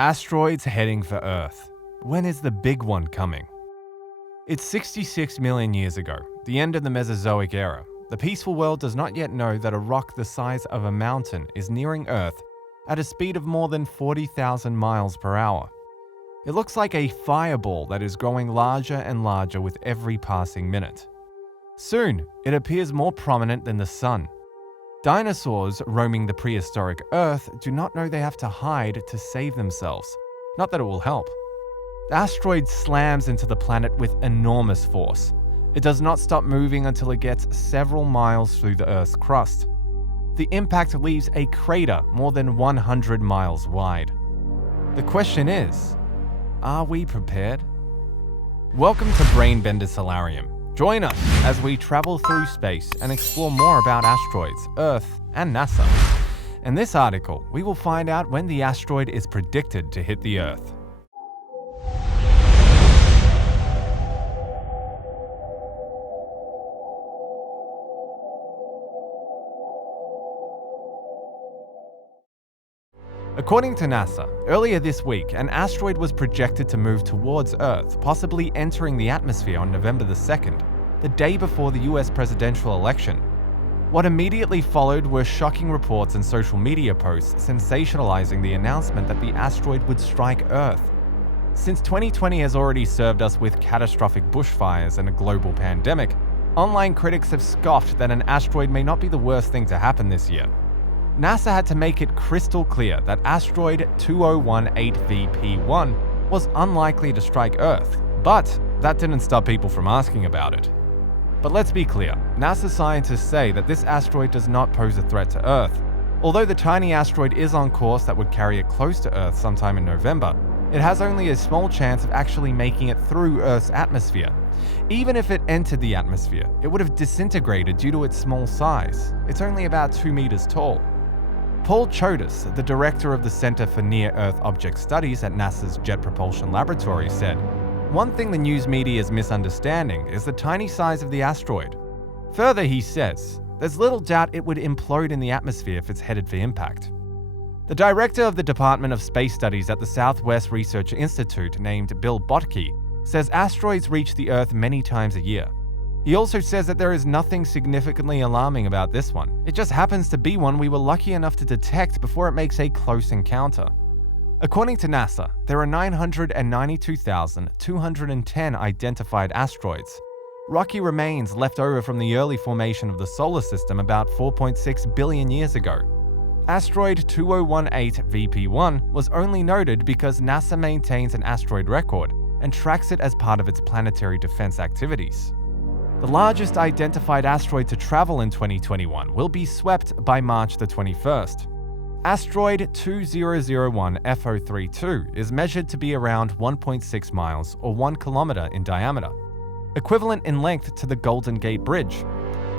Asteroids heading for Earth. When is the big one coming? It's 66 million years ago, the end of the Mesozoic era. The peaceful world does not yet know that a rock the size of a mountain is nearing Earth at a speed of more than 40,000 miles per hour. It looks like a fireball that is growing larger and larger with every passing minute. Soon, it appears more prominent than the sun. Dinosaurs roaming the prehistoric Earth do not know they have to hide to save themselves. Not that it will help. The asteroid slams into the planet with enormous force. It does not stop moving until it gets several miles through the Earth's crust. The impact leaves a crater more than 100 miles wide. The question is, are we prepared? Welcome to Brainbender Solarium. Join us as we travel through space and explore more about asteroids, Earth, and NASA. In this article, we will find out when the asteroid is predicted to hit the Earth. According to NASA, earlier this week, an asteroid was projected to move towards Earth, possibly entering the atmosphere on November the 2nd, the day before the US presidential election. What immediately followed were shocking reports and social media posts sensationalizing the announcement that the asteroid would strike Earth. Since 2020 has already served us with catastrophic bushfires and a global pandemic, online critics have scoffed that an asteroid may not be the worst thing to happen this year. NASA had to make it crystal clear that asteroid 2018 VP1 was unlikely to strike Earth, but that didn't stop people from asking about it. But let's be clear, NASA scientists say that this asteroid does not pose a threat to Earth. Although the tiny asteroid is on course that would carry it close to Earth sometime in November, it has only a small chance of actually making it through Earth's atmosphere. Even if it entered the atmosphere, it would have disintegrated due to its small size. It's only about 2 meters tall. Paul Chodas, the director of the Center for Near-Earth Object Studies at NASA's Jet Propulsion Laboratory, said, "One thing the news media is misunderstanding is the tiny size of the asteroid." Further, he says, "There's little doubt it would implode in the atmosphere if it's headed for impact." The director of the Department of Space Studies at the Southwest Research Institute, named Bill Bottke, says asteroids reach the Earth many times a year. He also says that there is nothing significantly alarming about this one. It just happens to be one we were lucky enough to detect before it makes a close encounter. According to NASA, there are 992,210 identified asteroids, rocky remains left over from the early formation of the solar system about 4.6 billion years ago. Asteroid 2018 VP1 was only noted because NASA maintains an asteroid record and tracks it as part of its planetary defense activities. The largest identified asteroid to travel in 2021 will be swept by March the 21st. Asteroid 2001 FO32 is measured to be around 1.6 miles or 1 kilometer in diameter, equivalent in length to the Golden Gate Bridge.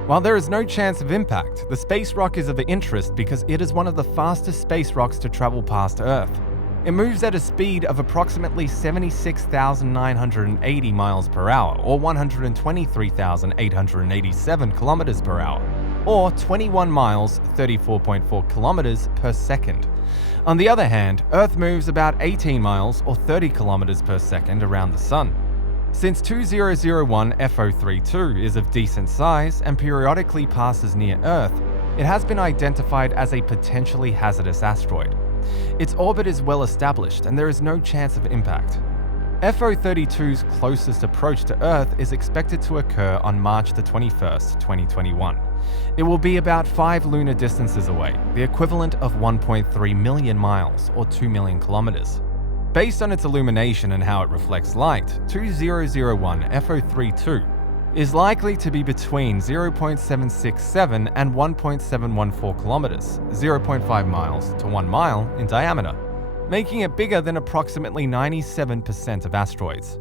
While there is no chance of impact, the space rock is of interest because it is one of the fastest space rocks to travel past Earth. It moves at a speed of approximately 76,980 miles per hour, or 123,887 kilometers per hour, or 21 miles, 34.4 kilometers per second. On the other hand, Earth moves about 18 miles, or 30 kilometers per second around the Sun. Since 2001 FO32 is of decent size and periodically passes near Earth, it has been identified as a potentially hazardous asteroid. Its orbit is well established and there is no chance of impact. FO32's closest approach to Earth is expected to occur on March the 21st, 2021. It will be about 5 lunar distances away, the equivalent of 1.3 million miles or 2 million kilometers. Based on its illumination and how it reflects light, 2001 FO32 is likely to be between 0.767 and 1.714 kilometers, 0.5 miles to 1 mile in diameter, making it bigger than approximately 97% of asteroids.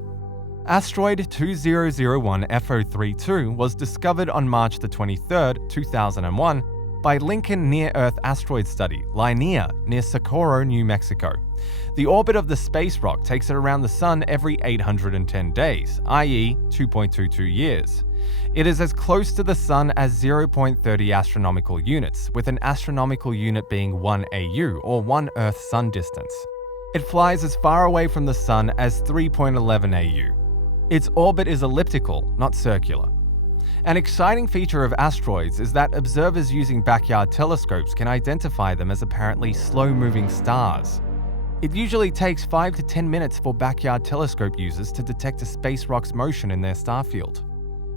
Asteroid 2001 FO32 was discovered on March the 23rd, 2001 by Lincoln Near-Earth Asteroid Study, LINEA, near Socorro, New Mexico. The orbit of the space rock takes it around the Sun every 810 days, i.e. 2.22 years. It is as close to the Sun as 0.30 astronomical units, with an astronomical unit being 1 AU, or 1 Earth-Sun distance. It flies as far away from the Sun as 3.11 AU. Its orbit is elliptical, not circular. An exciting feature of asteroids is that observers using backyard telescopes can identify them as apparently slow-moving stars. It usually takes 5 to 10 minutes for backyard telescope users to detect a space rock's motion in their star field.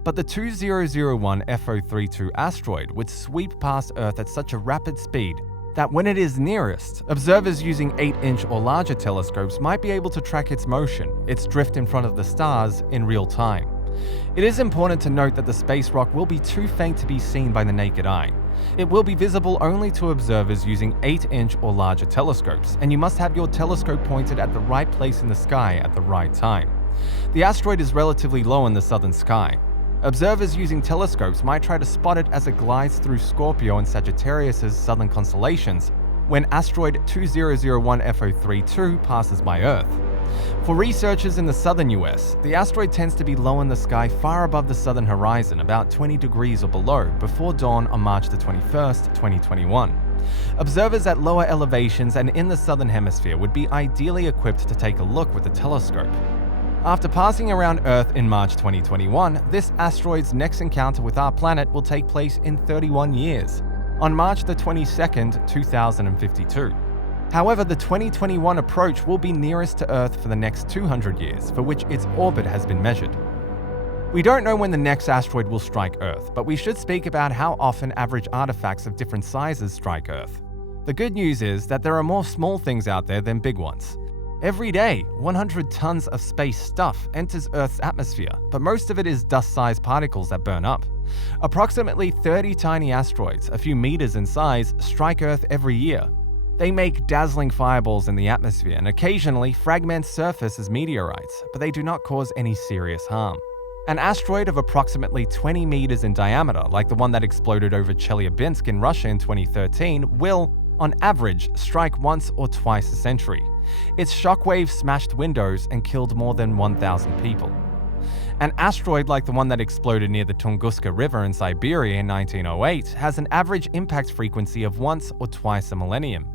But the 2001 FO32 asteroid would sweep past Earth at such a rapid speed that when it is nearest, observers using 8-inch or larger telescopes might be able to track its motion, its drift in front of the stars, in real time. It is important to note that the space rock will be too faint to be seen by the naked eye. It will be visible only to observers using 8-inch or larger telescopes, and you must have your telescope pointed at the right place in the sky at the right time. The asteroid is relatively low in the southern sky. Observers using telescopes might try to spot it as it glides through Scorpio and Sagittarius' southern constellations when asteroid 2001 FO32 passes by Earth. For researchers in the southern US, the asteroid tends to be low in the sky far above the southern horizon, about 20 degrees or below, before dawn on March 21st, 2021. Observers at lower elevations and in the southern hemisphere would be ideally equipped to take a look with a telescope. After passing around Earth in March 2021, this asteroid's next encounter with our planet will take place in 31 years, on March 22nd, 2052. However, the 2021 approach will be nearest to Earth for the next 200 years, for which its orbit has been measured. We don't know when the next asteroid will strike Earth, but we should speak about how often average artifacts of different sizes strike Earth. The good news is that there are more small things out there than big ones. Every day, 100 tons of space stuff enters Earth's atmosphere, but most of it is dust-sized particles that burn up. Approximately 30 tiny asteroids, a few meters in size, strike Earth every year. They make dazzling fireballs in the atmosphere and occasionally fragment surface as meteorites, but they do not cause any serious harm. An asteroid of approximately 20 meters in diameter, like the one that exploded over Chelyabinsk in Russia in 2013, will, on average, strike once or twice a century. Its shockwave smashed windows and killed more than 1,000 people. An asteroid like the one that exploded near the Tunguska River in Siberia in 1908 has an average impact frequency of once or twice a millennium.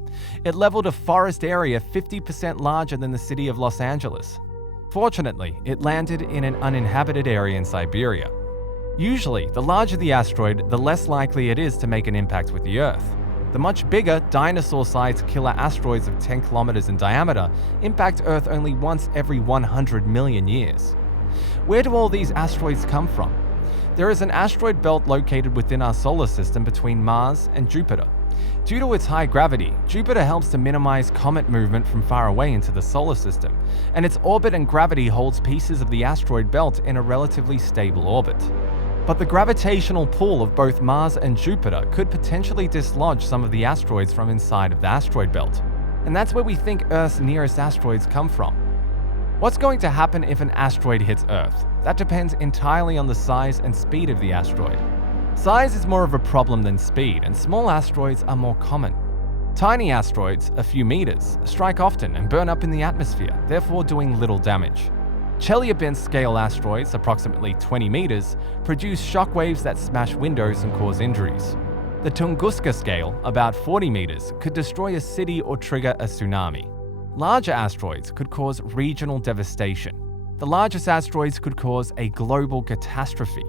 It leveled a forest area 50% larger than the city of Los Angeles. Fortunately, it landed in an uninhabited area in Siberia. Usually, the larger the asteroid, the less likely it is to make an impact with the Earth. The much bigger, dinosaur-sized killer asteroids of 10 kilometers in diameter impact Earth only once every 100 million years. Where do all these asteroids come from? There is an asteroid belt located within our solar system between Mars and Jupiter. Due to its high gravity, Jupiter helps to minimize comet movement from far away into the solar system, and its orbit and gravity holds pieces of the asteroid belt in a relatively stable orbit. But the gravitational pull of both Mars and Jupiter could potentially dislodge some of the asteroids from inside of the asteroid belt, and that's where we think Earth's nearest asteroids come from. What's going to happen if an asteroid hits Earth? That depends entirely on the size and speed of the asteroid. Size is more of a problem than speed, and small asteroids are more common. Tiny asteroids, a few meters, strike often and burn up in the atmosphere, therefore doing little damage. Chelyabinsk-scale asteroids, approximately 20 meters, produce shockwaves that smash windows and cause injuries. The Tunguska scale, about 40 meters, could destroy a city or trigger a tsunami. Larger asteroids could cause regional devastation. The largest asteroids could cause a global catastrophe.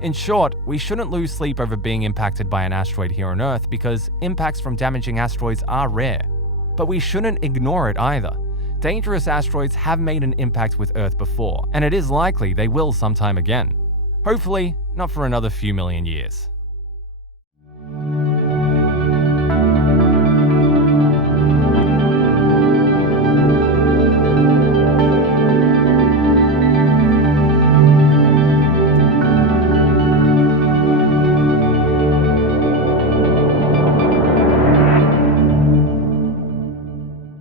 In short, we shouldn't lose sleep over being impacted by an asteroid here on Earth because impacts from damaging asteroids are rare. But we shouldn't ignore it either. Dangerous asteroids have made an impact with Earth before, and it is likely they will sometime again. Hopefully, not for another few million years.